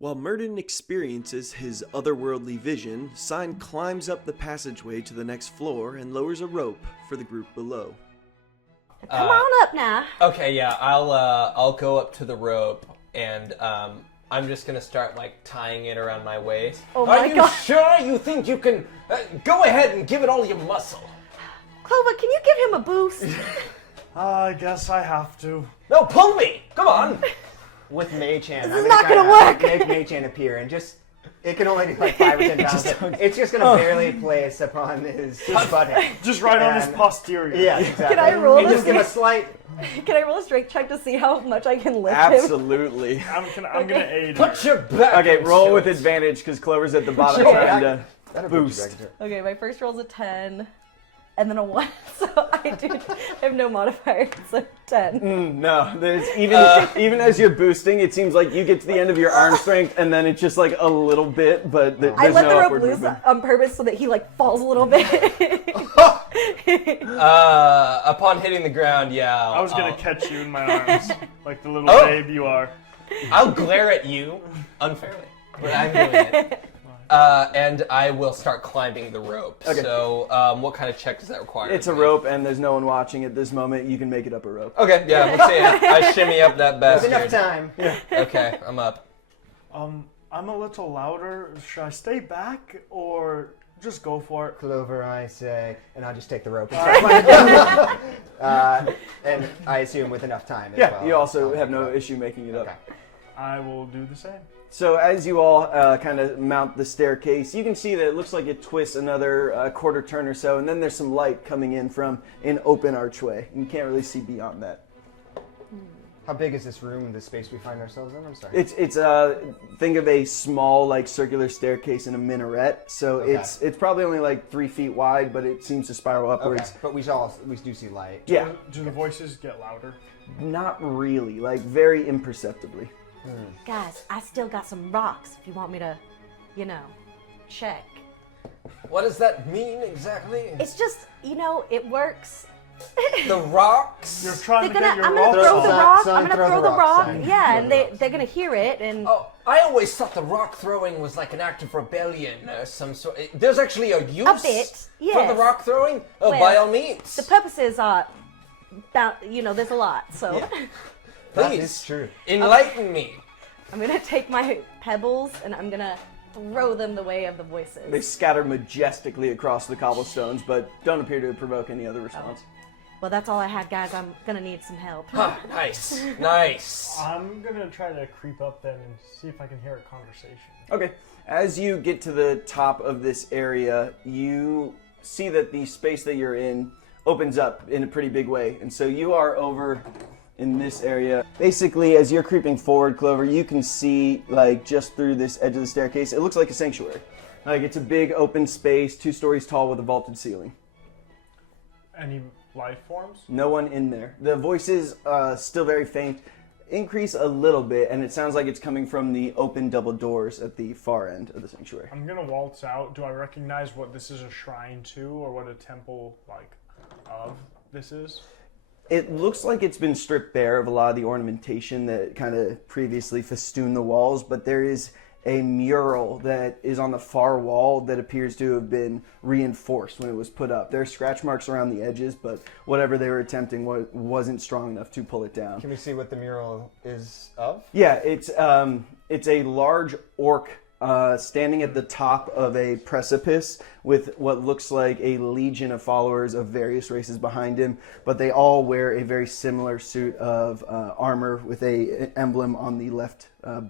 While Murden experiences his otherworldly vision, Sign climbs up the passageway to the next floor and lowers a rope for the group below. Come on up now. Okay, yeah, I'll go up to the rope and I'm just gonna start like tying it around my waist. Oh my God. Are you sure you think you can? Go ahead and give it all your muscle. Clover, can you give him a boost? I guess I have to. No, pull me! Come on! With Mage Hand, This is not gonna work. Make Mage Hand appear and just. It can only do like 5 or 10 pounds. It's just gonna barely place upon his button. Just right on his posterior. Yeah, exactly. Can I roll and this? just give a slight. Can I roll a strength check to see how much I can lift him? Absolutely. I'm gonna aid Put you. your back. Okay, roll into with it. advantage because Clover's at the bottom Sure. trying to That'll put you boost. back into it. Okay, my first roll's a 10, and then a 1, so I have no modifier, so 10. No, there's even as you're boosting, it seems like you get to the end of your arm strength and then it's just like a little bit, but there's I let no the rope upward loose movement. on purpose so that he like falls a little bit. Upon hitting the ground, yeah. I was gonna catch you in my arms, like the little Oh. babe you are. I'll glare at you unfairly, but I'm doing it. And I will start climbing the rope. Okay. So, what kind of check does that require? It's a rope and there's no one watching at this moment. You can make it up a rope. Okay, yeah, let's see it. I shimmy up that There's bastard. enough time. Okay, I'm up. I'm a little louder. Should I stay back or just go for it? Clover, I say, and I'll just take the rope and start climbing. And I assume with enough time as Yeah, well. you also I'll have make no the rope. issue making it up. Okay. I will do the same. So as you all kind of mount the staircase, you can see that it looks like it twists another quarter turn or so, and then there's some light coming in from an open archway. You can't really see beyond that. How big is this room, the space we find ourselves in? I'm sorry. It's think of a small like circular staircase in a minaret. So Okay. it's probably only like 3 feet wide, but it seems to spiral upwards. Okay, but we do see light. Yeah, Do the voices get louder? not really, like very imperceptibly. Guys, I still got some rocks if you want me to, check. What does that mean exactly? It's just, it works. The rocks? You're trying They're to gonna, get your I'm gonna rocks throw the off. rock. Sign, I'm gonna throw throw the the rock, rock. sign. Yeah, Throw and the rock. they're gonna hear it. And Oh, I always thought the rock throwing was like an act of rebellion or some sort. There's actually a use A bit, for yes. the rock throwing? Oh, Well, by all means. the purposes are, there's a lot. So That Please, is true. enlighten me. I'm gonna take my pebbles and I'm gonna throw them the way of the voices. They scatter majestically across the cobblestones, but don't appear to provoke any other response. Well, that's all I had, guys. I'm gonna need some help. Ah, nice, nice. I'm gonna try to creep up then and see if I can hear a conversation. Okay. As you get to the top of this area, you see that the space that you're in opens up in a pretty big way. And so you are over in this area. Basically, as you're creeping forward, Clover, you can see, like, just through this edge of the staircase, it looks like a sanctuary. Like, it's a big open space, 2 stories tall with a vaulted ceiling. Any life forms? No one in there. The voices, still very faint, increase a little bit, and it sounds like it's coming from the open double doors at the far end of the sanctuary. I'm gonna waltz out. Do I recognize what this is a shrine to, or what a temple of this is? It looks like it's been stripped bare of a lot of the ornamentation that kind of previously festooned the walls, but there is a mural that is on the far wall that appears to have been reinforced when it was put up. There are scratch marks around the edges, but whatever they were attempting wasn't strong enough to pull it down. Can we see what the mural is of? Yeah, it's a large orc standing at the top of a precipice with what looks like a legion of followers of various races behind him, but they all wear a very similar suit of armor with a emblem on the left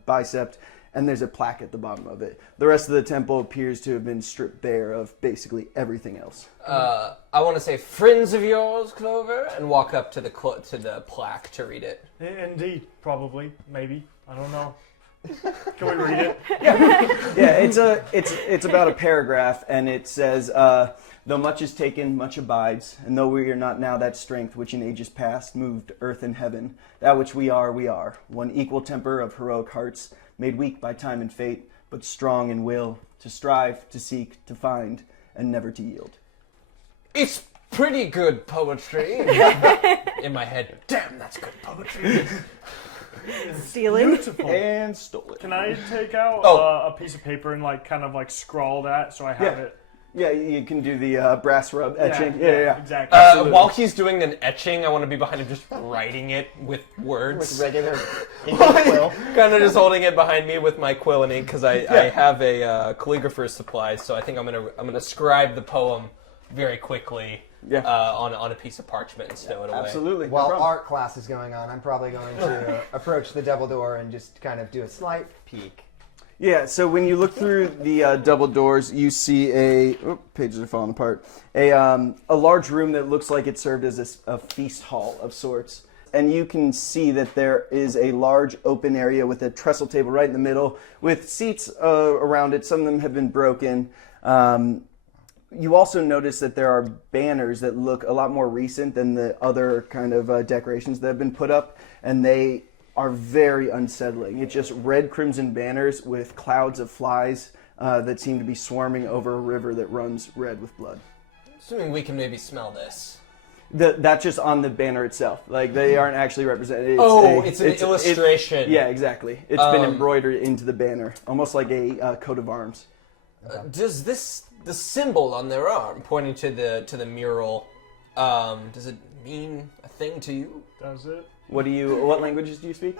bicep, and there's a plaque at the bottom of it. The rest of the temple appears to have been stripped bare of basically everything else. I want to say, friends of yours, Clover, and walk up to the plaque to read it. Indeed, probably, maybe. I don't know. Can we read it? Yeah, it's about a paragraph, and it says, though much is taken, much abides, and though we are not now that strength which in ages past moved earth and heaven, that which we are, one equal temper of heroic hearts, made weak by time and fate, but strong in will, to strive, to seek, to find, and never to yield. It's pretty good poetry. In my head, damn, that's good poetry. Stealing. Beautiful. And stole it. Can I take out a piece of paper and kind of scrawl that so I have it? Yeah, you can do the brass rub etching. Yeah. Exactly. While he's doing an etching, I want to be behind him just writing it with words. With regular ink and quill. Kind of just holding it behind me with my quill and ink because I have a calligrapher's supplies, so I think I'm gonna scribe the poem very quickly on a piece of parchment and stow it away. Absolutely. While art class is going on, I'm probably going to approach the double door and just kind of do a slight peek. Yeah, so when you look through the double doors, you see pages are falling apart. A large room that looks like it served as a feast hall of sorts. And you can see that there is a large open area with a trestle table right in the middle with seats around it. Some of them have been broken. You also notice that there are banners that look a lot more recent than the other kind of decorations that have been put up, and they are very unsettling. It's just red crimson banners with clouds of flies that seem to be swarming over a river that runs red with blood. Assuming we can maybe smell this. That's just on the banner itself. They aren't actually represented. It's an illustration. Yeah, exactly. It's been embroidered into the banner, almost like a coat of arms. Does the symbol on their arm, pointing to the mural, does it mean a thing to you? Does it? What languages do you speak?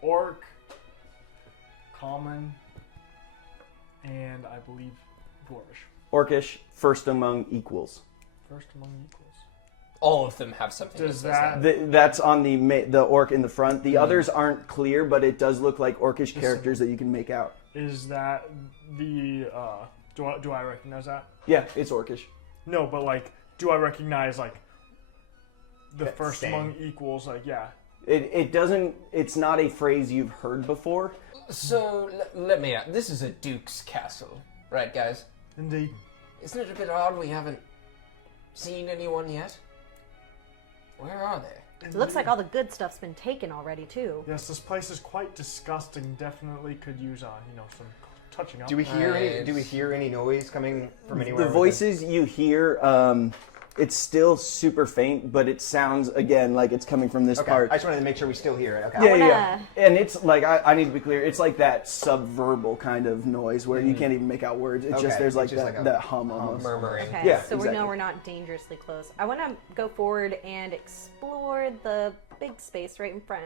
Orc, Common, and I believe Dwarvish. Orcish, first among equals. First among equals. All of them have something. Does that that? That's on the orc in the front. The others aren't clear, but it does look like orcish characters that you can make out. Is that the? Do I recognize that? Yeah, it's orcish. No, but do I recognize the That first same. among equals? Yeah. It doesn't. It's not a phrase you've heard before. So let me ask. This is a duke's castle, right, guys? Indeed. Isn't it a bit odd we haven't seen anyone yet? Where are they? It looks like all the good stuff's been taken already, too. Yes, this place is quite disgusting. Definitely could use some touching up. Do we hear any noise coming from anywhere? The voices you hear, it's still super faint, but it sounds again like it's coming from this Okay, part. I just wanted to make sure we still hear it. Okay. Yeah. And it's I need to be clear. It's like that subverbal kind of noise where you can't even make out words. It's just Okay, there's it's just that hum almost. Murmuring. Okay, Yeah, so we exactly. know we're not dangerously close. I want to go forward and explore the big space right in front.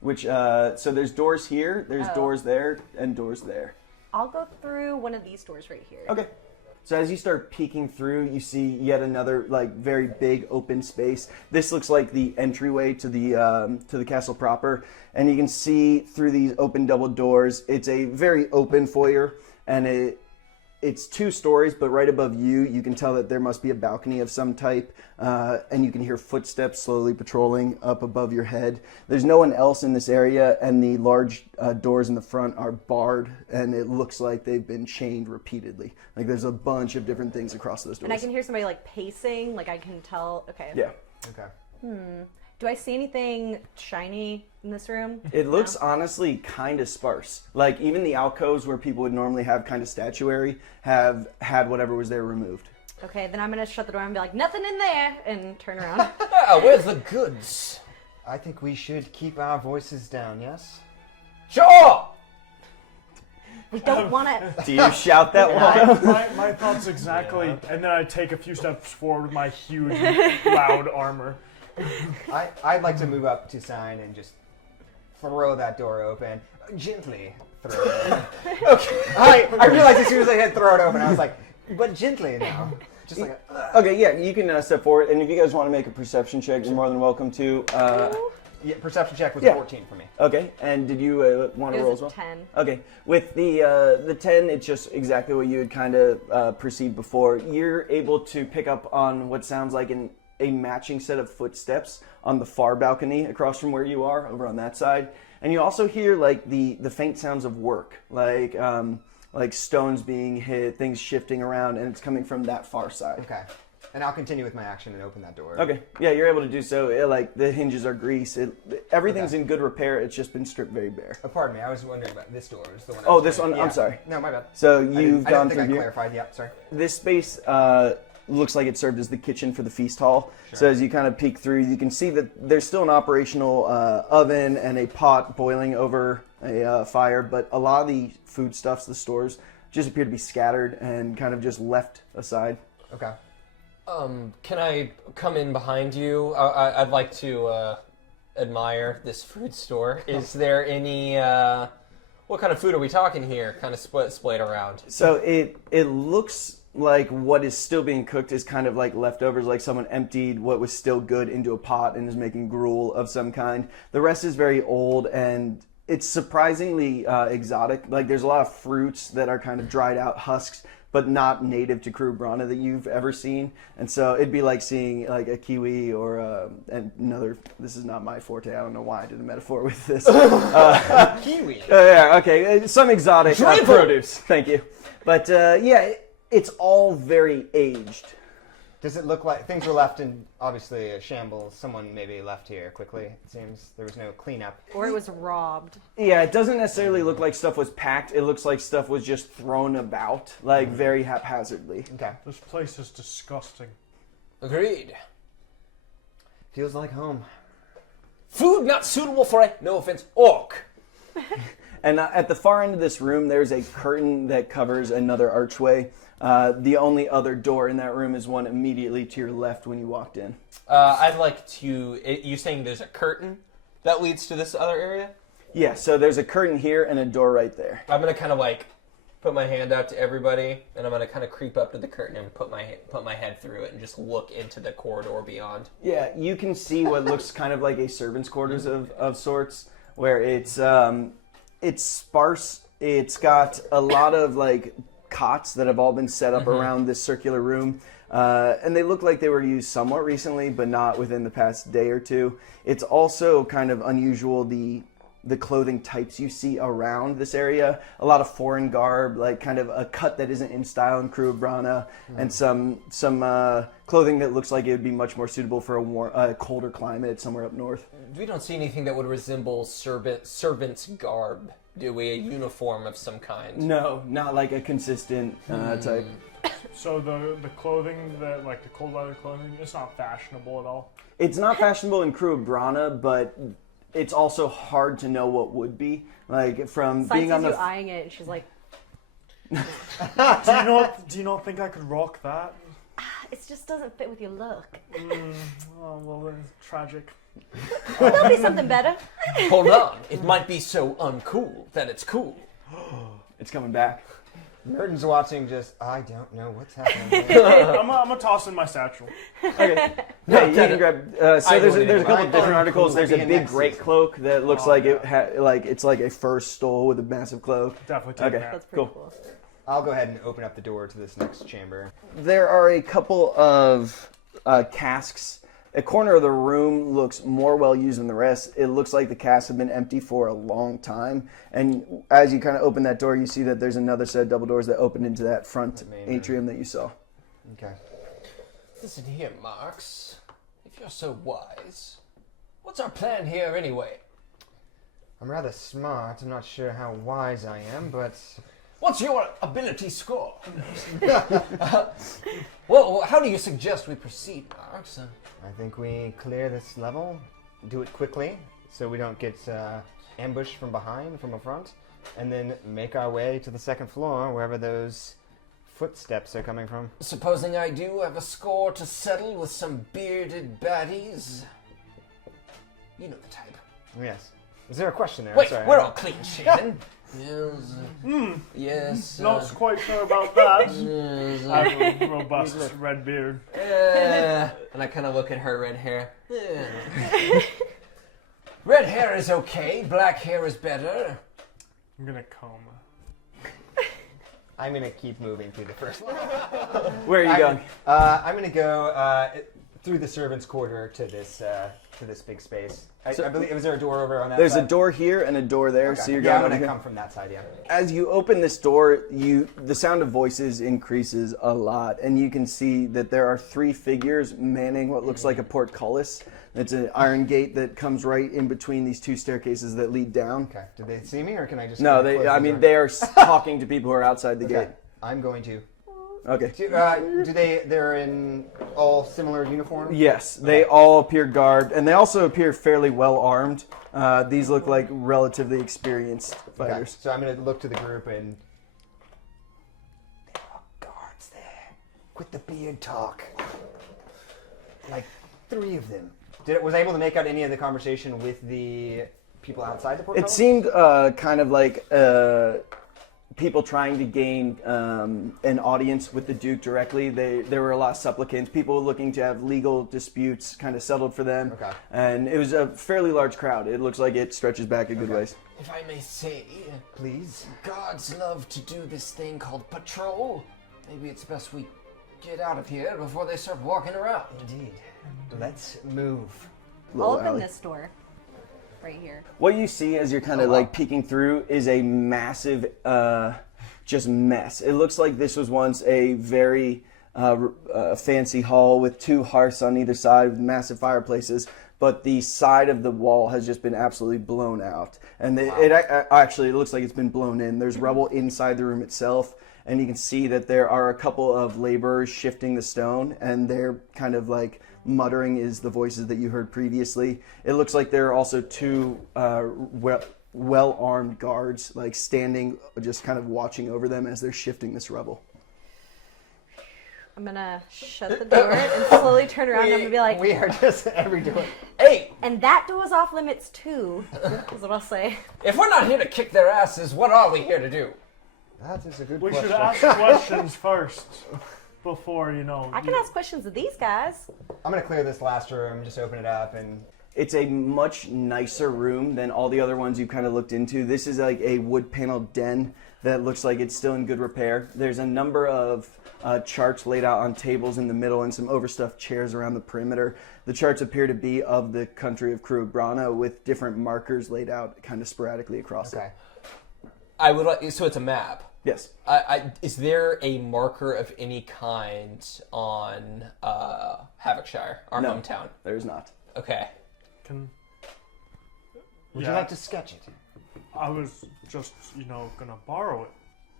Which so there's doors here, there's doors there, and doors there. I'll go through one of these doors right here. Okay. So as you start peeking through, you see yet another very big open space. This looks like the entryway to the castle proper, and you can see through these open double doors. It's a very open foyer, and it's 2 stories, but right above you can tell that there must be a balcony of some type, and you can hear footsteps slowly patrolling up above your head. There's no one else in this area, and the large doors in the front are barred, and it looks like they've been chained repeatedly. There's a bunch of different things across those doors. And I can hear somebody pacing, I can tell, okay. Yeah. Okay. Do I see anything shiny in this room? It looks honestly kind of sparse. Even the alcoves where people would normally have kind of statuary have had whatever was there removed. Okay, then I'm going to shut the door and be like, nothing in there, and turn around. Where's the goods? I think we should keep our voices down. Yes. Sure! We don't want to... Do you shout that one? My thoughts exactly. And then I take a few steps forward with my huge, loud armor. I'd like to move up to Sign and just throw that door open. Gently throw it open. Okay. I realized as soon as I hit throw it open, I was like, but gently now. Just like Okay, yeah, you can step forward, and if you guys want to make a perception check, you're more than welcome to. yeah, perception check was Yeah. 14 for me. Okay, and did you want to It roll as was well? a 10. Okay, with the 10, it's just exactly what you had kind of perceived before. You're able to pick up on what sounds like a matching set of footsteps on the far balcony across from where you are, over on that side. And you also hear the faint sounds of work, like stones being hit, things shifting around, and it's coming from that far side. Okay. And I'll continue with my action and open that door. Okay, yeah, you're able to do so. The hinges are greased. Everything's in good repair. It's just been stripped very bare. Pardon me, I was wondering about this door. Is the one I Oh, was this wondering- one? I'm sorry. No, my bad. So I you've didn't gone think through I here. clarified. Yep, sorry. This space, looks like it served as the kitchen for the feast hall. So as you kind of peek through, you can see that there's still an operational oven and a pot boiling over a fire, but a lot of the foodstuffs, the stores, just appear to be scattered and kind of just left aside. Okay. Can I come in behind you? I'd like to admire this food store. Is there any? What kind of food are we talking here? Kind of splayed around. So it looks like what is still being cooked is kind of like leftovers, like someone emptied what was still good into a pot and is making gruel of some kind. The rest is very old and it's surprisingly exotic. Like there's a lot of fruits that are kind of dried out husks, but not native to Cruib Brana that you've ever seen. And so it'd be like seeing like a kiwi or another, this is not my forte, I don't know why I did a metaphor with this. Kiwi. Yeah, okay, some exotic produce, thank you. But yeah, it's all very aged. Does it look like things were left in, obviously, a shambles? Someone maybe left here quickly, it seems. There was no cleanup. Or it was robbed. Yeah, it doesn't necessarily look like stuff was packed. It looks like stuff was just thrown about, like very haphazardly. Okay. This place is disgusting. Agreed. Feels like home. Food not suitable for a, no offense, orc. And at the far end of this room, there's a curtain that covers another archway. The only other door in that room is one immediately to your left when you walked in. I'd like to... You saying there's a curtain that leads to this other area? Yeah, so there's a curtain here and a door right there. I'm going to kind of like put my hand out to everybody, and I'm going to kind of creep up to the curtain and put my head through it and just look into the corridor beyond. Yeah, you can see what looks kind of like a servant's quarters of sorts, where it's sparse. It's got a lot of like cots that have all been set up around this circular room, and they look like they were used somewhat recently, but not within the past day or two. It's also kind of unusual the clothing types you see around this area. A lot of foreign garb, like kind of a cut that isn't in style in Cruib Brana, and some clothing that looks like it would be much more suitable for a colder climate somewhere up north. We don't see anything that would resemble servant's garb, do we? A uniform of some kind? No, not like a consistent type. So the clothing, like the cold weather clothing, it's not fashionable at all. It's not fashionable in Cruib Brana, but it's also hard to know what would be. Like from Sight being on sees the you eyeing it, and she's like, Do you not think I could rock that? it just doesn't fit with your look. Oh well, then it's tragic. There'll be something better. Hold on. It might be so uncool that it's cool. It's coming back. Merton's watching just, I don't know what's happening here. I'm gonna toss in my satchel. Okay. Yeah, you can grab. So there's a couple of different articles. There's a Cool. big great cloak that looks like it it's like a fur stole with a massive cloak. Definitely take Okay. that. That's pretty cool. I'll go ahead and open up the door to this next chamber. There are a couple of casks. A corner of the room looks more well used than the rest. It looks like the casks have been empty for a long time. And as you kind of open that door, you see that there's another set of double doors that open into that front atrium that you saw. Okay. Listen here, Marx. If you're so wise, what's our plan here anyway? I'm rather smart. I'm not sure how wise I am, but What's your ability score? Well, how do you suggest we proceed, Marx? I think we clear this level, do it quickly, so we don't get ambushed from behind, from the front, and then make our way to the second floor, wherever those footsteps are coming from. Supposing I do have a score to settle with some bearded baddies? You know the type. Yes. Is there a question there? Wait, Sorry, we're I- all clean shaven. Yes. Yes. Not quite sure about that. Yes. I have a robust red beard. And I kind of look at her red hair. Red hair is okay. Black hair is better. I'm gonna comb. I'm gonna keep moving through the first floor. Where are you going? I'm gonna go through the servants' quarter to this big space. I believe, was there a door over on that There's side? a door here and a door there, Okay. so you're Yeah, I'm going over gonna here. come from that side, yeah. As you open this door, the sound of voices increases a lot, and you can see that there are three figures manning what looks like a portcullis. It's an iron gate that comes right in between these two staircases that lead down. Okay. Did they see me, or can I just? No, close I the mean door? they are talking to people who are outside the Okay. gate. I'm going to Okay. They're in all similar uniforms? Yes, they all appear garbed, and they also appear fairly well armed. These look like relatively experienced Okay. fighters. So I'm going to look to the group and... There are guards there. Quit the beard talk. Like 3 of them. Was I able to make out any of the conversation with the people outside the portcullis? It seemed kind of like people trying to gain an audience with the Duke directly. There were a lot of supplicants, people looking to have legal disputes kind of settled for them. Okay. And it was a fairly large crowd. It looks like it stretches back a good ways. If I may say, Please? guards love to do this thing called patrol. Maybe it's best we get out of here before they start walking around. Indeed. Let's move. Little I'll open alley. this door. Right here. What you see as you're kind of like peeking through is a massive just mess. It looks like this was once a very fancy hall with 2 hearths on either side with massive fireplaces, but the side of the wall has just been absolutely blown out. And it actually looks like it's been blown in. There's rubble inside the room itself, and you can see that there are a couple of laborers shifting the stone, and they're kind of like muttering is the voices that you heard previously. It looks like there are also 2 well-armed guards like standing just kind of watching over them as they're shifting this rubble. I'm gonna shut the door and slowly turn around and I'm gonna be like, We are just every door. Hey, and that door's off limits too, is what I'll say. if we're not here to kick their asses, what are we here to do? That is a good We question. should ask questions first before, I can ask questions of these guys. I'm going to clear this last room, just open it up, and... It's a much nicer room than all the other ones you've kind of looked into. This is like a wood paneled den that looks like it's still in good repair. There's a number of charts laid out on tables in the middle and some overstuffed chairs around the perimeter. The charts appear to be of the country of Cruib Brana with different markers laid out kind of sporadically across it. I would like, so it's a map. Yes. Is there a marker of any kind on Havocshire, our No. hometown? There's not. Okay. Would you like to sketch it? I was just, gonna borrow it.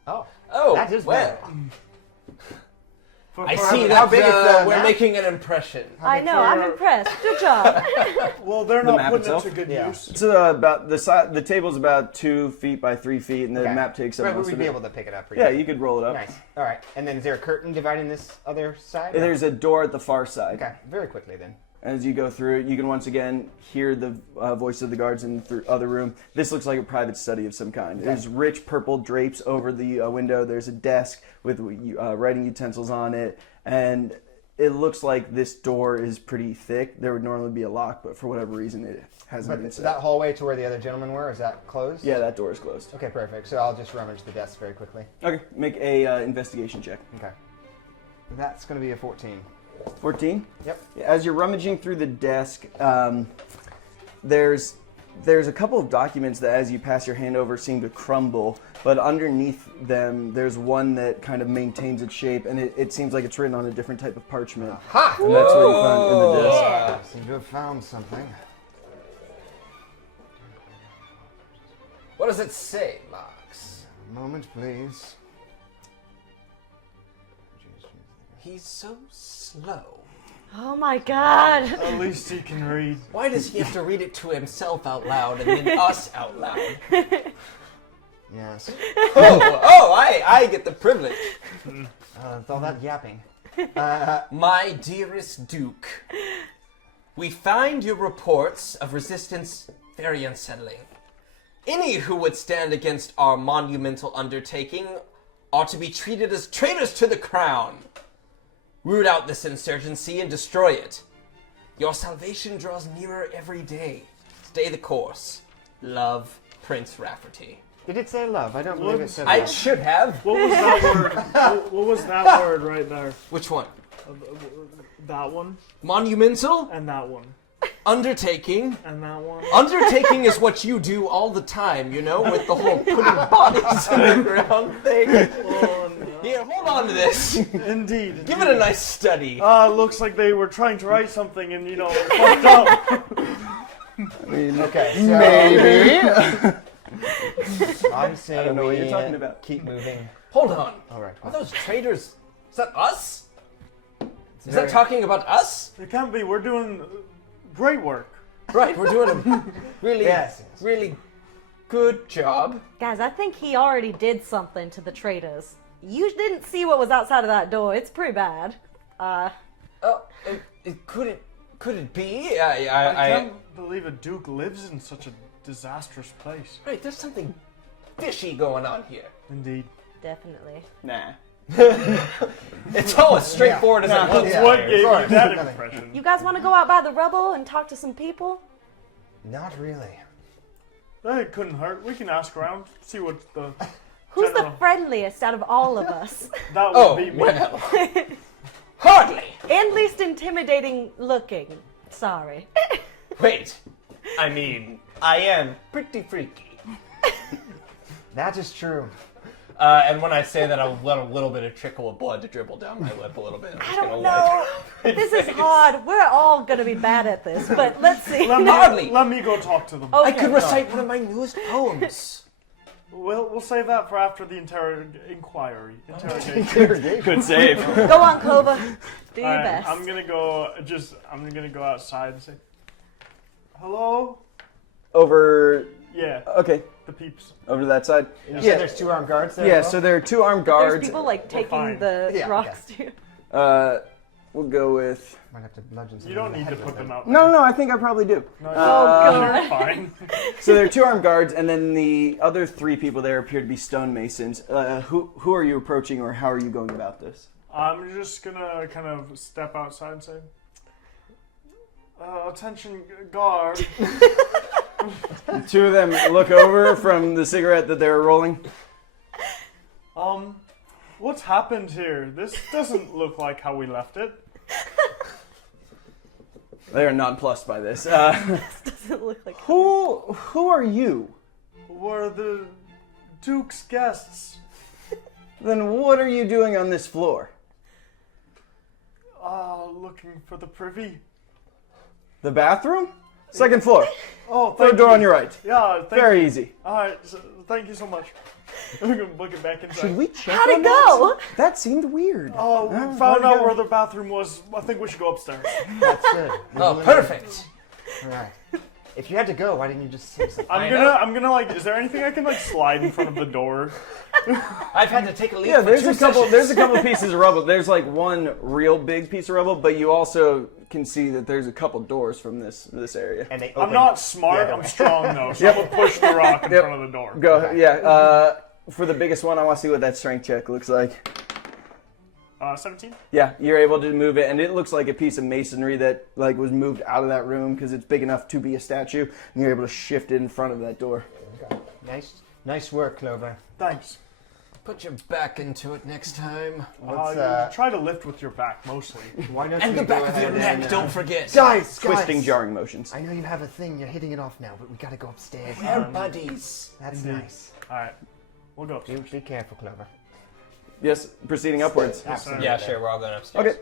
Oh, That is well. For- I for- see how that big is the we're map? making an impression. I know, I'm impressed. Good job. Well, they're The not map putting itself? it to good Yeah. use. It's about the table's about 2 feet by 3 feet, and the Okay. map takes up Right, but most we'd of be it. able to pick it up pretty Yeah, quick. you could roll it up. Nice. All right. And then is there a curtain dividing this other side? There's a door at the far side. Okay, very quickly then. As you go through it, you can once again hear the voice of the guards in the other room. This looks like a private study of some kind. There's rich purple drapes over the window. There's a desk with writing utensils on it. And it looks like this door is pretty thick. There would normally be a lock, but for whatever reason, it hasn't been But set. that hallway to where the other gentlemen were, is that closed? Yeah, that door is closed. Okay, perfect. So I'll just rummage the desk very quickly. Okay, make a investigation check. Okay. That's going to be a 14. 14? Yep. As you're rummaging through the desk, there's a couple of documents that as you pass your hand over seem to crumble, but underneath them there's one that kind of maintains its shape, and it seems like it's written on a different type of parchment. Ha! And that's what you found in the desk. Yeah. Seem to have found something. What does it say, Max? A moment, please. He's so slow. Oh my god. At least he can read. Why does he have to read it to himself out loud and then us out loud? Yes. I get the privilege. With all that yapping. My dearest Duke, we find your reports of resistance very unsettling. Any who would stand against our monumental undertaking are to be treated as traitors to the crown. Root out this insurgency and destroy it. Your salvation draws nearer every day. Stay the course. Love, Prince Rafferty. Did it say love? I don't believe it said I love. should have. What was that word? What was that word right there? Which one? That one Monumental? and that one Undertaking? and that one. Undertaking is what you do all the time, you know, with the whole putting bodies in the ground thing. Oh, no. Here, hold on to this. Indeed. Give it a nice study. Looks like they were trying to write something and fucked up. Okay, so Maybe. I'm saying I don't know what we you're talking about. keep moving. Hold on. All right. Are those traitors Is that us? Is that talking about us? It can't be. We're doing great work. Right, we're doing a really, Yes. really good job. Guys, I think he already did something to the traders. You didn't see what was outside of that door. It's pretty bad. Oh, could it be? I I can't believe a duke lives in such a disastrous place. Right, there's something fishy going on here. Indeed. Definitely. Nah. It's all as straightforward as it looks. Yeah. What gave you Sorry. that Nothing. impression? You guys want to go out by the rubble and talk to some people? Not really. That couldn't hurt. We can ask around, see what the Who's general... the friendliest out of all of us? That would Oh, be me. well. Hardly. And least intimidating looking. Sorry. Wait. I mean, I am pretty freaky. That is true. And when I say that, I'll let a little bit of trickle of blood to dribble down my lip a little bit. I'm I just gonna don't wipe know. my This is face. hard. We're all gonna be bad at this, but let's see. Hardly. Let me go talk to them. Okay. I could recite one of my newest poems. We'll save that for after the inquiry. Interrogation. Good save. Go on, Clover. Do your Alright, best. I'm gonna go outside and say, hello? Over. Yeah, Okay, the peeps. over to that side. You said Yeah. there's 2 armed guards there? Yeah. as well? So there are 2 armed There's guards. people like taking fine. the Yeah, rocks too. We'll go with. Might have to bludgeon You somebody don't in the need to head put with them it. out. No, I think I probably do. No, God. you're fine. So there are 2 armed guards, and then the other 3 people there appear to be stonemasons. Who are you approaching, or how are you going about this? I'm just gonna kind of step outside and say, attention, guard. 2 of them look over from the cigarette that they're rolling. What's happened here? This doesn't look like how we left it. They are nonplussed by this. Doesn't look like. Who are you? We're the Duke's guests. Then what are you doing on this floor? Looking for the privy. The bathroom? Second floor. Oh, Third thank door you. on your right. Yeah, thank Very you. easy. Alright, so, thank you so much. I'm gonna book it back inside. Should we check How'd on it go? That seemed weird. Oh, we how'd found it out go? where the bathroom was. I think we should go upstairs. That's good. Oh, perfect. Alright. If you had to go, why didn't you just say something? I'm gonna like, is there anything I can like slide in front of the door? I've had to take a leap Yeah, for there's 2 a couple. sessions. There's a couple pieces of rubble. There's like one real big piece of rubble, but you also can see that there's a couple doors from this area. And they I'm open not smart, the I'm other strong though, so I'm gonna push the rock in Yep. front of the door. Go. Okay. Yeah. For the biggest one, I want to see what that strength check looks like. 17? Yeah, you're able to move it, and it looks like a piece of masonry that like was moved out of that room because it's big enough to be a statue, and you're able to shift it in front of that door. Nice work, Clover. Thanks. Put your back into it next time. Let's, try to lift with your back mostly. why don't And we the back go of your ahead neck, and, don't forget. Guys, Twisting, jarring motions. I know you have a thing. You're hitting it off now, but we gotta go upstairs. We're buddies. That's Indeed. nice. Alright, we'll go upstairs. Be careful, Clover. Yes, proceeding upwards. Absolutely. Yeah, sure, we're all going upstairs. Okay.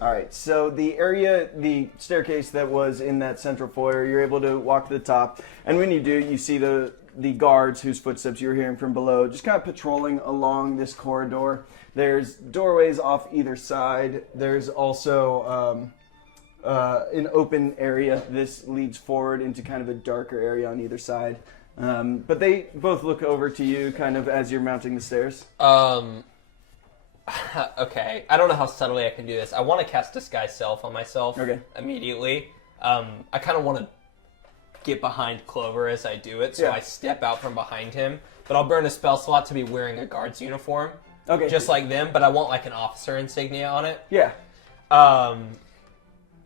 All right. So the staircase that was in that central foyer, you're able to walk to the top, and when you do, you see the guards whose footsteps you're hearing from below, just kind of patrolling along this corridor. There's doorways off either side. There's also an open area. This leads forward into kind of a darker area on either side. But they both look over to you, kind of as you're mounting the stairs. Okay, I don't know how subtly I can do this. I want to cast Disguise Self on myself immediately. I kind of want to get behind Clover as I do it, so I step out from behind him. But I'll burn a spell slot to be wearing a guard's uniform, just like them, but I want like an officer insignia on it. Yeah.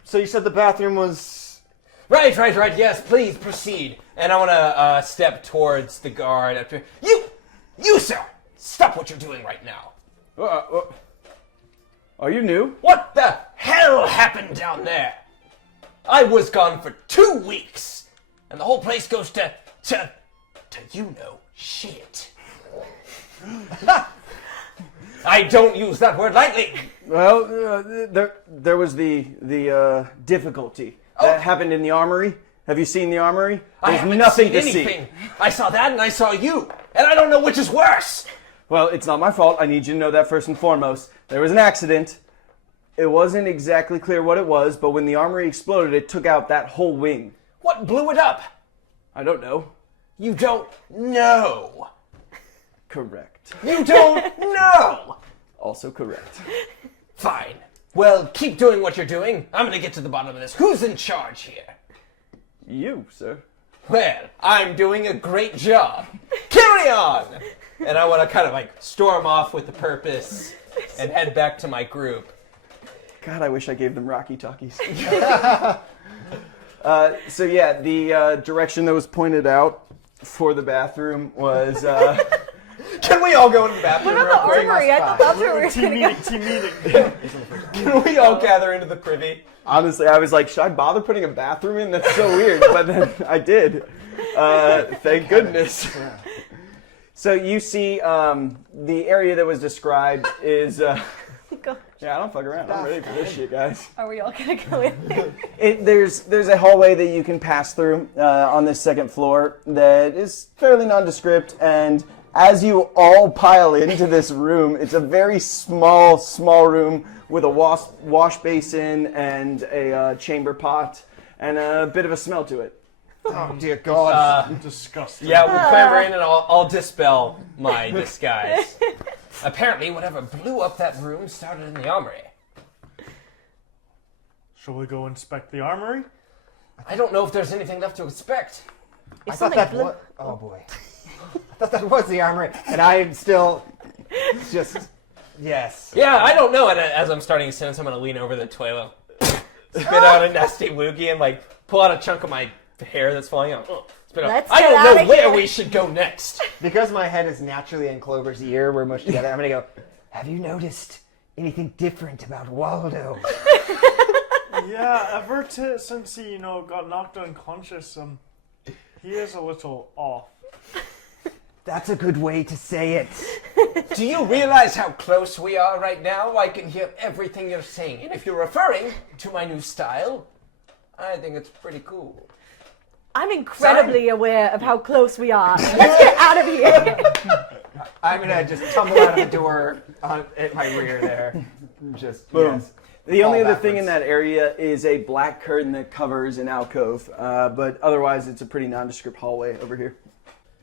So you said the bathroom was... Right, yes, please, proceed. And I want to step towards the guard after... You, sir! Stop what you're doing right now. Are you new? What the hell happened down there? I was gone for 2 weeks, and the whole place goes to shit. I don't use that word lightly. Well, there was the difficulty that happened in the armory. Have you seen the armory? I There's haven't nothing seen to anything. see. I saw that and I saw you, and I don't know which is worse. Well, it's not my fault. I need you to know that first and foremost. There was an accident. It wasn't exactly clear what it was, but when the armory exploded, it took out that whole wing. What blew it up? I don't know. You don't know. Correct. You don't know. Also correct. Fine. Well, keep doing what you're doing. I'm gonna get to the bottom of this. Who's in charge here? You, sir. Well, I'm doing a great job. Carry on! And I want to kind of like storm off with the purpose and head back to my group. God, I wish I gave them Rocky Talkies. So yeah, the direction that was pointed out for the bathroom was... Can we all go into the bathroom What real about the quick? armory? I thought that's where we were Team gonna go. meeting, team meeting. Can we all gather into the privy? Honestly, I was like, should I bother putting a bathroom in? That's so weird. But then I did. Thank goodness. So you see the area that was described is... Go. Yeah, I don't fuck around. I'm ready for this shit, guys. Are we all gonna go in? There's a hallway that you can pass through on this second floor that is fairly nondescript, and as you all pile into this room, it's a very small room with a wash basin and a chamber pot and a bit of a smell to it. Oh dear God! Disgusting. Yeah, we'll clamber in and I'll dispel my disguise. Apparently, whatever blew up that room started in the armory. Shall we go inspect the armory? I don't know if there's anything left to inspect. If I thought something that blew- was. Oh boy! I thought that was the armory, and I am still just. Yes. Yeah, I don't know. And as I'm starting a sentence, I'm going to lean over the toilet, spit out a nasty loogie, and like pull out a chunk of my hair that's falling out. Spit out. Let's I get don't outta know where here. we should go next. Because my head is naturally in Clover's ear, we're mushed together. I'm gonna go. Have you noticed anything different about Waldo? Yeah, since he, got knocked unconscious, he is a little off. That's a good way to say it. Do you realize how close we are right now? I can hear everything you're saying. And if you're referring to my new style, I think it's pretty cool. I'm incredibly aware of how close we are. Let's get out of here. I'm gonna just tumble out of the door at my rear there. Just Boom. yes. The only Fall other thing in backwards. that area is a black curtain that covers an alcove, but otherwise it's a pretty nondescript hallway over here.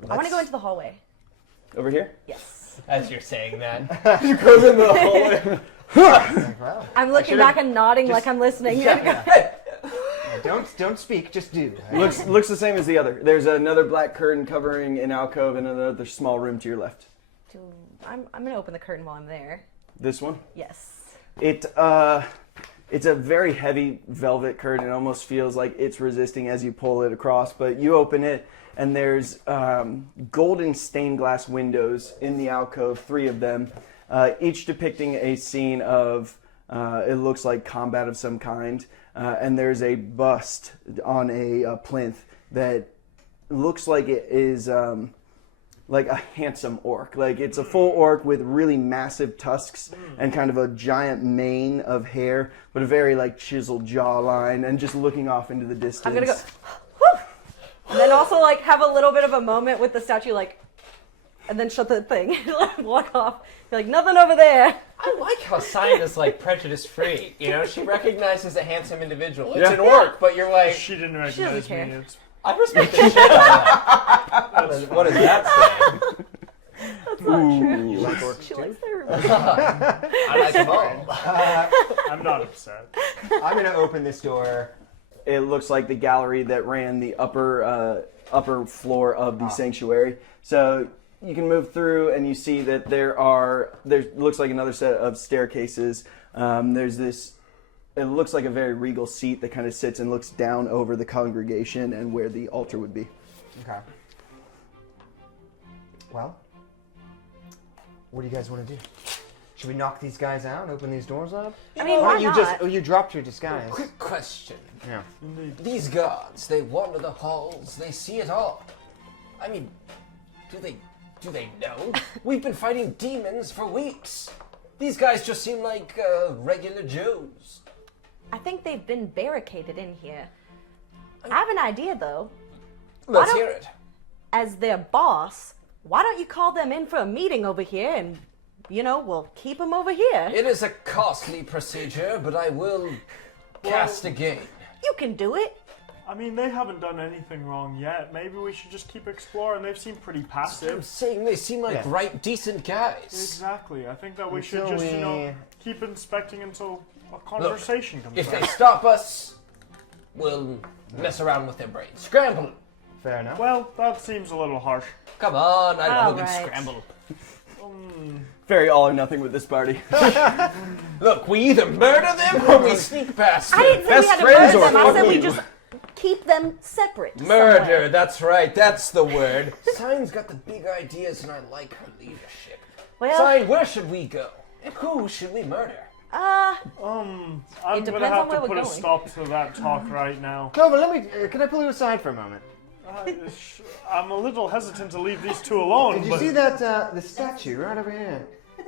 I want to go into the hallway. Over here? Yes. As you're saying that. You go into the hallway. Well, I'm looking should've back and nodding like I'm listening. don't speak, just do. Looks the same as the other. There's another black curtain covering an alcove and another small room to your left. I'm gonna open the curtain while I'm there. This one? Yes. It's a very heavy velvet curtain. It almost feels like it's resisting as you pull it across, but you open it and there's golden stained glass windows in the alcove, 3 of them, each depicting a scene of, it looks like combat of some kind, and there's a bust on a plinth that looks like it is like a handsome orc. Like it's a full orc with really massive tusks and kind of a giant mane of hair, but a very like chiseled jawline and just looking off into the distance. I'm gonna go. Whew! And then also like have a little bit of a moment with the statue, like, and then shut the thing, walk off. Be like, nothing over there. I like how Cyan is like prejudice free. You know, she recognizes a handsome individual. It's Yeah. an orc, but you're like, She didn't doesn't recognize care. me. It's I respect the shit out of that. What does that say? That's not true. You like orcs She too? likes everybody. I like them all. I'm not upset. I'm gonna open this door. It looks like the gallery that ran the upper floor of the sanctuary. So you can move through and you see that there looks like another set of staircases. There's this, it looks like a very regal seat that kind of sits and looks down over the congregation and where the altar would be. Okay. Well, what do you guys want to do? Should we knock these guys out? Open these doors up? I mean, Or why you not? you dropped your disguise. Quick question. Yeah. These guards, they wander the halls, they see it all. I mean, do they know? We've been fighting demons for weeks. These guys just seem like regular Joes. I think they've been barricaded in here. I have an idea though. Let's don't- hear it. As their boss, why don't you call them in for a meeting over here and, we'll keep them over here. It is a costly procedure, but I will cast again. You can do it. I mean, they haven't done anything wrong yet. Maybe we should just keep exploring. They've seemed pretty I'm passive. saying they seem like decent guys. Exactly. I think that we Until should just, we- keep inspecting until a conversation comes If up. they stop us, we'll mess around with their brains. Scramble. Fair enough. Well, that seems a little harsh. Come on, I know who can Alright. scramble. Very all or nothing with this party. Look, we either murder them or we sneak past them. I didn't say we Best had to friends murder or them. I said we fucking- just keep them separate. Murder, somewhere. that's right, that's the word. Sign's got the big ideas and I like her leadership. Well, Sign, where should we go? And who should we murder? I'm It gonna depends have on where to we're put a going. stop to that talk right now. No, but let me. Can I pull you aside for a moment? I'm a little hesitant to leave these two alone. Did you but see that the statue right over here?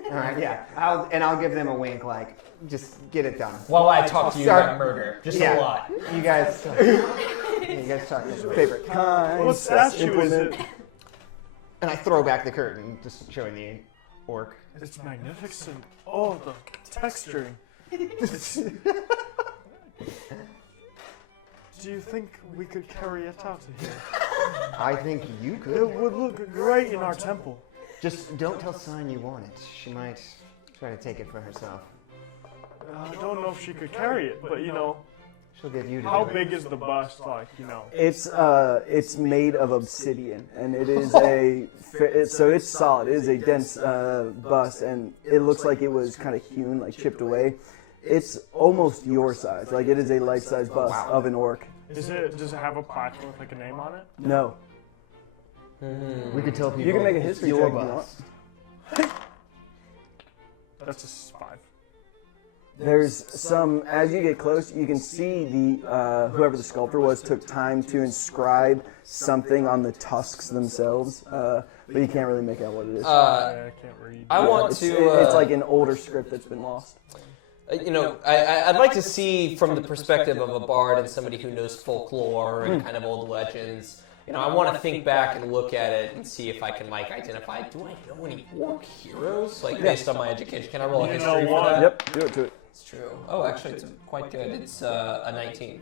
All right, yeah. I'll give them a wink, like just get it done. While I talk to you Sorry. about murder. Just Yeah. a lot. You guys. You guys talk. Favorite kind. What statue is it? And I throw back the curtain, just showing the orc. It's magnificent. Oh, the texturing. Do you think we could carry it out of here? I think you It could. would look great in our temple. Just don't tell Sign you want it. She might try to take it for herself. I don't know if she could carry it, but She'll get you to how do it. big is the bust? Like, It's made of obsidian, and it is so it's solid. It is a dense bust, and it looks like it was kind of hewn, like chipped away. It's almost your size. Like it is a life-size bust of an orc. does it have a plaque with like a name on it? No, We could tell people. you can make a history your check if you want. bust. That's a 5. There's some, as you get close, you can see the whoever the sculptor was took time to inscribe something on the tusks themselves, but you can't really make out what it is. I can't read. I want it's, to. it's like an older script that's been lost. I'd like to see from the perspective of a bard and somebody who knows folklore and kind of old legends. I want to think back and look at it and see if I can identify. Do I know any orc heroes? Based on my education, can I roll a history for what? that? Yep, do it to it. It's true. Oh, actually, it's quite good. It's a 19.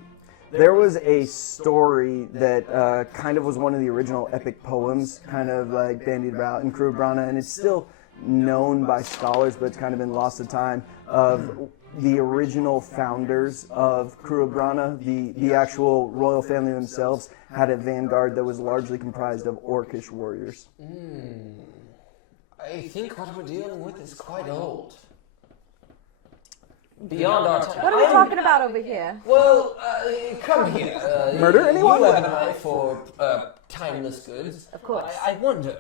There was a story that kind of was one of the original epic poems, kind of like bandied about in Cruib Brana, and it's still known by scholars, but it's kind of been lost to time, of the original founders of Cruib Brana. The actual royal family themselves had a vanguard that was largely comprised of orcish warriors. I think what we're dealing with is quite old. Beyond our time. What are we talking about over here? Well, come here. Murder anyone? You have an eye for timeless goods. Of course. I wonder,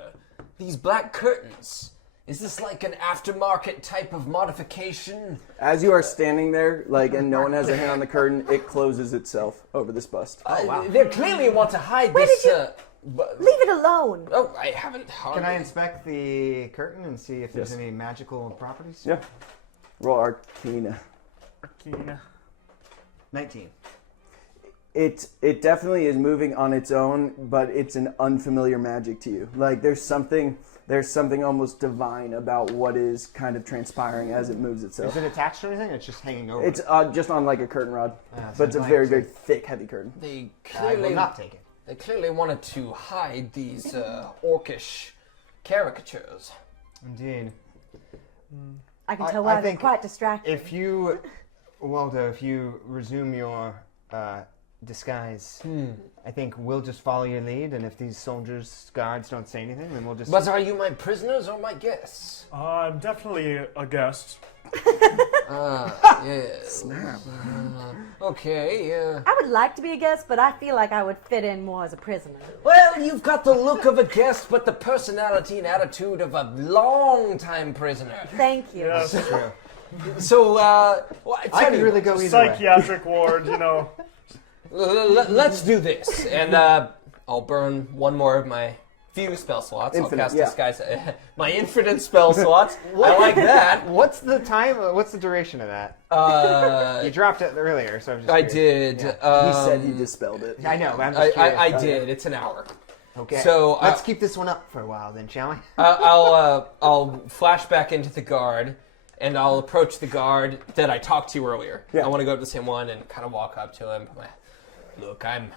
these black curtains, is this like an aftermarket type of modification? As you are standing there, and no one has a hand on the curtain, it closes itself over this bust. They clearly want to hide Where this. did you- Leave it alone. Oh, I haven't. Can I inspect the curtain and see if there's Yes. any magical properties? Yeah. Roll Arcana. Arcana. 19. It definitely is moving on its own, but it's an unfamiliar magic to you. There's something almost divine about what is kind of transpiring as it moves itself. Is it attached to anything? Or it's just hanging over. It's just on like a curtain rod, so but it's a it's very, like- very thick, heavy curtain. They I will clearly not take it. They clearly wanted to hide these orcish caricatures. Indeed. I can I- tell I why they're think quite distracted. If you, Waldo, if you resume your disguise, I think we'll just follow your lead, and if these soldiers, guards don't say anything, then we'll just... But are you my prisoners or my guests? I'm definitely a guest. Yes. Okay. I would like to be a guest, but I feel like I would fit in more as a prisoner. Well, you've got the look of a guest, but the personality and attitude of a long-time prisoner. Thank you. Yes. True. So, I tell could you, really go either way. Psychiatric ward, let's do this, and I'll burn one more of my few spell slots. Infinite, I'll cast yeah. disguise. My infinite spell slots. I like that. What's the time? What's the duration of that? You dropped it earlier, so I'm just I curious. did. He said he dispelled it. I know, but I'm just curious. I did. It's an hour. Okay. So, let's keep this one up for a while, then, shall we? I'll flash back into the guard, and I'll approach the guard that I talked to earlier. Yeah. I want to go up to the same one and kind of walk up to him. Look, I'm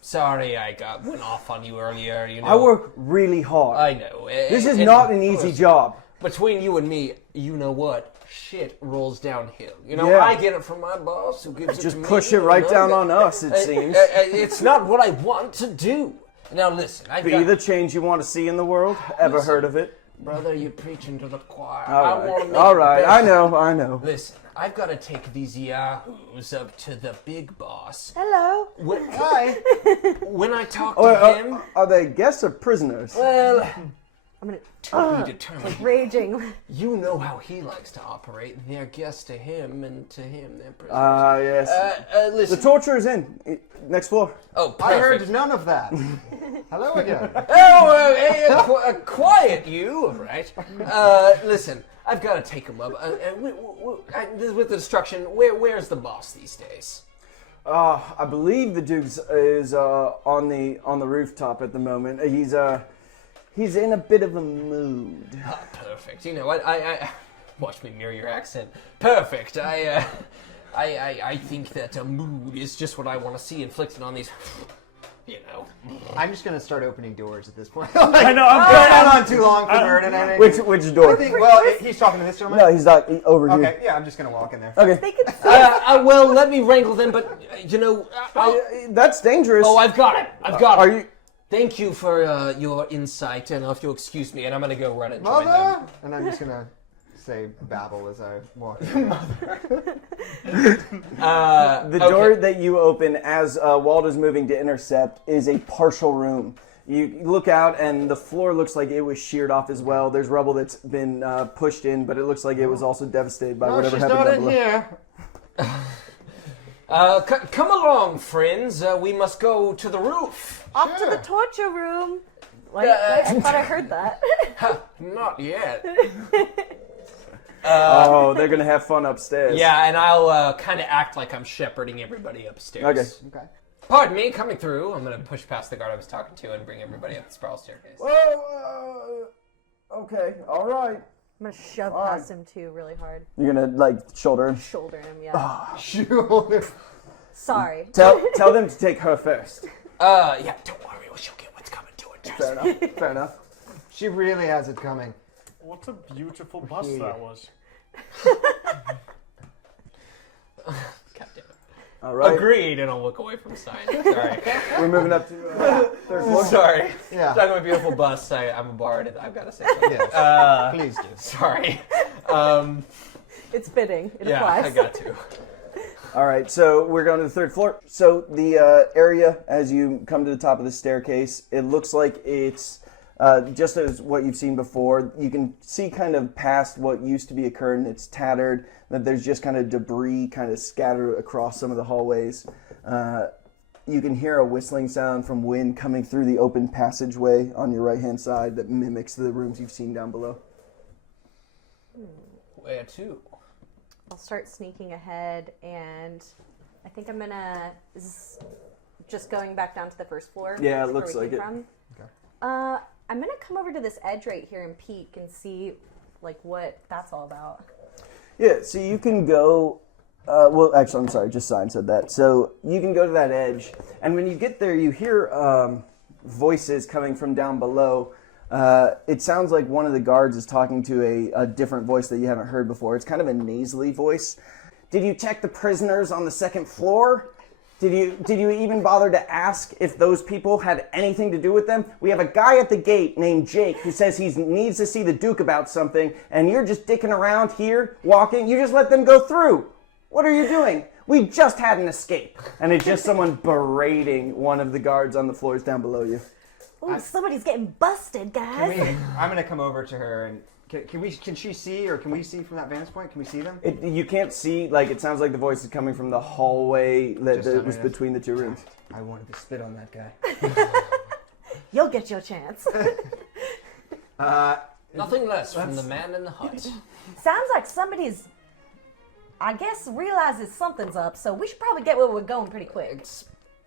sorry I went off on you earlier. You know, I work really hard. I know. This is not an easy job. Between you and me, you know what? Shit rolls downhill. You know, Yeah. I get it from my boss who gives it Just to me. push it right you know? down on us, it seems. It's not what I want to do. Now listen, Be the change you want to see in the world. Ever heard of it? Brother, you're preaching to the choir. All right. I know. Listen, I've got to take these yahoos up to the big boss. Hello. Hi. When I talk to him, Are they guests or prisoners? well, I'm gonna to be determined. raging. You know how he likes to operate. They're guests to him, and to him, they're prisoners. Yes. Listen. The torture is in. Next floor. Oh, perfect. I heard none of that. Hello again. Oh, hey, quiet, you. Right. Listen, I've got to take him up. With the destruction, where's the boss these days? I believe the Duke is on the rooftop at the moment. He's in a bit of a mood. Oh, perfect. You know, I watch me mirror your accent. Perfect. I think that a mood is just what I want to see inflicted on these. You know. I'm just gonna start opening doors at this point. I know. Going on too long for Merton. I think. Which door? I think. Well, he's talking to this gentleman. No, he's not over here. Okay. Yeah, I'm just gonna walk in there. Okay. They could see. Well, let me wrangle them, but you know. That's dangerous. Oh, I've got it. Are you? Thank you for your insight, and if you'll excuse me, and I'm gonna go run and join them. Mother! And I'm just gonna say babble as I walk in. The door that you open as Waldo's moving to intercept is a partial room. You look out and the floor looks like it was sheared off as well. There's rubble that's been pushed in, but it looks like it was also devastated by whatever happened down below. Here. Come along, friends. We must go to the roof. Off to the torture room. Like, I thought I heard that. Not yet. Oh, they're gonna have fun upstairs. Yeah, and I'll kind of act like I'm shepherding everybody upstairs. Okay. Okay. Pardon me, coming through. I'm gonna push past the guard I was talking to and bring everybody up the spiral staircase. Well, okay, all right. I'm gonna shove past him too, really hard. You're gonna like shoulder him. Shoulder him, yeah. Sure. Sorry. Tell them to take her first. Yeah, don't worry. She'll get what's coming to her. Fair enough. Fair enough. She really has it coming. What a beautiful bus that was. God damn it. All right. Agreed, and I'll look away from the sign. Sorry. We're moving up to third floor. Sorry. Yeah. Talking about a beautiful bus. I'm a bard, and I've got to say something. Yes. Please do. Sorry. It's fitting. It Yeah, applies. I got to. All right, so we're going to the third floor. So the area, as you come to the top of the staircase, it looks like it's just as what you've seen before. You can see kind of past what used to be a curtain. It's tattered, that there's just kind of debris kind of scattered across some of the hallways. You can hear a whistling sound from wind coming through the open passageway on your right-hand side that mimics the rooms you've seen down below. Where to? I'll start sneaking ahead, and I think I'm gonna just going back down to the first floor. Yeah, it where looks we like came it. from. Okay. I'm gonna come over to this edge right here and peek and see, like, what that's all about. Yeah, so you can go. Well, actually, I'm sorry, just Sign said that. So you can go to that edge, and when you get there, you hear voices coming from down below. It sounds like one of the guards is talking to a different voice that you haven't heard before. It's kind of a nasally voice. Did you check the prisoners on the second floor? Did you even bother to ask if those people had anything to do with them? We have a guy at the gate named Jake who says he needs to see the Duke about something, and you're just dicking around here, walking. You just let them go through. What are you doing? We just had an escape. And it's just someone berating one of the guards on the floors down below you. Oh, somebody's getting busted, guys. I'm gonna come over to her and can she see, or can we see from that vantage point? Can we see them? You can't see, like, it sounds like the voice is coming from the hallway that was underneath. between the two rooms. I wanted to spit on that guy. You'll get your chance. Nothing less from the man in the hut. Sounds like somebody's, I guess, realizes something's up, so we should probably get where we're going pretty quick.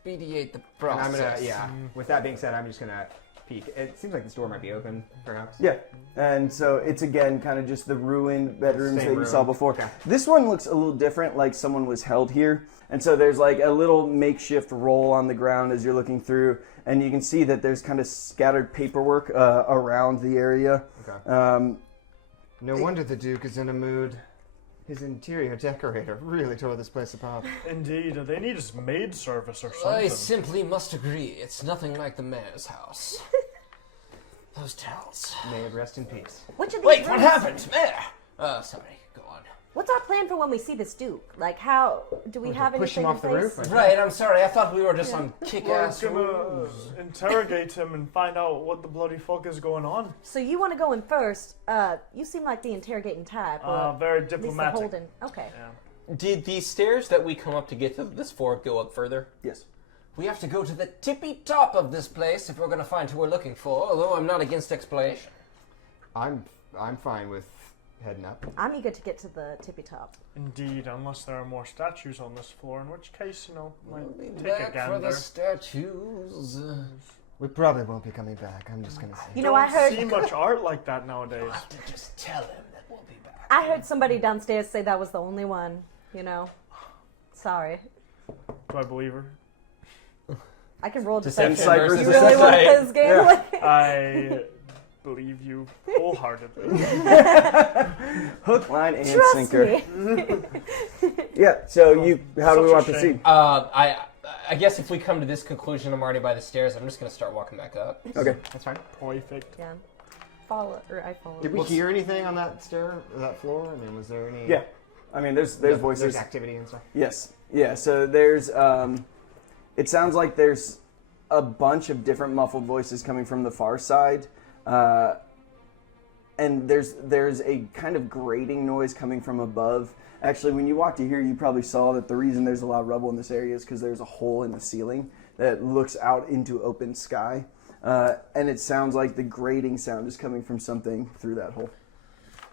Expedite the And process. I'm gonna, with that being said, I'm just gonna peek. It seems like this door might be open, perhaps. Yeah, and so it's again kind of just the ruined bedrooms Same that you saw room. before. Okay. This one looks a little different, like someone was held here. And so there's like a little makeshift roll on the ground as you're looking through, and you can see that there's kind of scattered paperwork around the area. Okay. No wonder the Duke is in a mood. His interior decorator really tore this place apart. Indeed, they need his maid service or I something. simply must agree. It's nothing like the mayor's house. Those towels. May it rest in peace. Which of these Wait, what rooms- happened? Mayor! Sorry, go on. What's our plan for when we see this Duke? Like, how do we have push him anything off in the place? roof? Right, I'm sorry. I thought we were just on We're kick-ass gonna rules. interrogate him and find out what the bloody fuck is going on. So you want to go in first? You seem like the interrogating type. Or Very at least the diplomatic. holding. Okay. Yeah. Did the stairs that we come up to get to this fort go up further? Yes. We have to go to the tippy top of this place if we're going to find who we're looking for, although I'm not against exploration. I'm fine with heading up. I'm eager to get to the tippy top. Indeed, unless there are more statues on this floor, in which case, might Be take a back for gander. the statues. We probably won't be coming back. I'm just gonna say. You know, I Don't see heard much art like that nowadays. You'll have to just tell him that we'll be back. I heard somebody downstairs say that was the only one. You know. Sorry. Do I believe her? I can roll Deception deception. versus You really want deception. this game? Yeah. Like- I believe you wholeheartedly. Hook, line, and Trust sinker. me. Yeah. So how do we Such a want to shame. see? I guess if we come to this conclusion, I'm already by the stairs. I'm just going to start walking back up. Okay. That's fine. Perfect. Yeah. Follow or I follow. Did we hear anything on that stair, or that floor? I mean, was there any? Yeah. I mean, there's voices. There's activity and stuff. Yes. Yeah. So there's. It sounds like there's a bunch of different muffled voices coming from the far side, and there's a kind of grating noise coming from above. Actually, when you walked to here, you probably saw that the reason there's a lot of rubble in this area is because there's a hole in the ceiling that looks out into open sky, and it sounds like the grating sound is coming from something through that hole.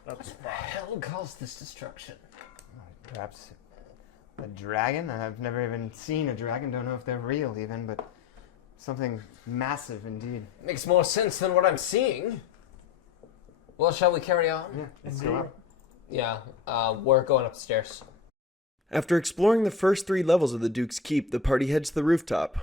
That's The fine. hell caused this destruction? Perhaps a dragon? I've never even seen a dragon. Don't know if they're real even, but something massive indeed. Makes more sense than what I'm seeing. Well, shall we carry on? Yeah, let's go Indeed. up. Yeah, we're going upstairs. After exploring the first 3 levels of the Duke's Keep, the party heads to the rooftop,